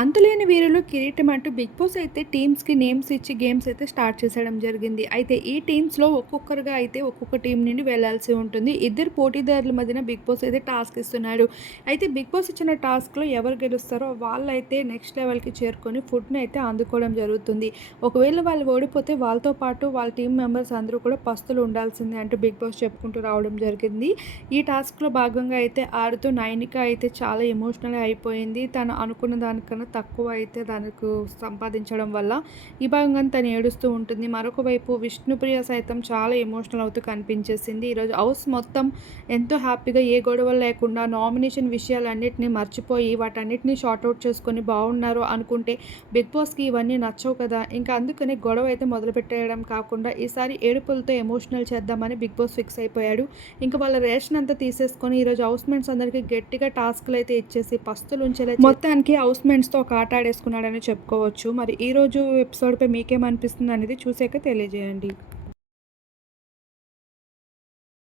అంతులేని వీరులు కిరీటం అంటూ బిగ్ బాస్ అయితే టీమ్స్కి నేమ్స్ ఇచ్చి గేమ్స్ అయితే స్టార్ట్ చేసేయడం జరిగింది. అయితే ఈ టీమ్స్లో ఒక్కొక్కరుగా అయితే ఒక్కొక్క టీం నుండి వెళ్ళాల్సి ఉంటుంది. ఇద్దరు పోటీదారుల మధ్యన బిగ్ బాస్ అయితే టాస్క్ ఇస్తున్నాడు. అయితే బిగ్ బాస్ ఇచ్చిన టాస్క్లో ఎవరు గెలుస్తారో వాళ్ళైతే నెక్స్ట్ లెవెల్కి చేరుకొని ఫుడ్ని అయితే అందుకోవడం జరుగుతుంది. ఒకవేళ వాళ్ళు ఓడిపోతే వాళ్ళతో పాటు వాళ్ళ టీం మెంబర్స్ అందరూ కూడా పస్తులు ఉండాల్సిందే అంటూ బిగ్ బాస్ చెప్పుకుంటూ రావడం జరిగింది. ఈ టాస్క్లో భాగంగా అయితే ఆడుతూ నైనిక అయితే చాలా ఎమోషనల్ అయిపోయింది. తను అనుకున్న దానికన్నా తక్కువ అయితే దానికి సంపాదించడం వల్ల ఈ భాగంగా తను ఏడుస్తూ ఉంటుంది. మరొక వైపు విష్ణుప్రియ సైతం చాలా ఎమోషనల్ అవుతూ కనిపించేసింది. ఈరోజు హౌస్ మొత్తం ఎంతో హ్యాపీగా ఏ గొడవలు లేకుండా నామినేషన్ విషయాలన్నింటినీ మర్చిపోయి వాటన్నిటిని షార్ట్అవుట్ చేసుకొని బాగున్నారు అనుకుంటే బిగ్ బాస్కి ఇవన్నీ నచ్చవు కదా. ఇంకా అందుకని గొడవ అయితే మొదలుపెట్టేయడం కాకుండా ఈసారి ఏడుపులతో ఎమోషనల్ చేద్దామని బిగ్ బాస్ ఫిక్స్ అయిపోయాడు. ఇంకా వాళ్ళ రేషన్ అంతా తీసేసుకొని ఈరోజు హౌస్ మేట్స్ అందరికీ గట్టిగా టాస్క్లు అయితే ఇచ్చేసి పస్తులు ఉంచేలా మొత్తానికి హౌస్ మేట్స్తో ఒక ఆట ఆడేసుకున్నాడని చెప్పుకోవచ్చు. మరి ఈరోజు ఎపిసోడ్పై మీకేమనిపిస్తుంది అనేది చూసాక తెలియజేయండి.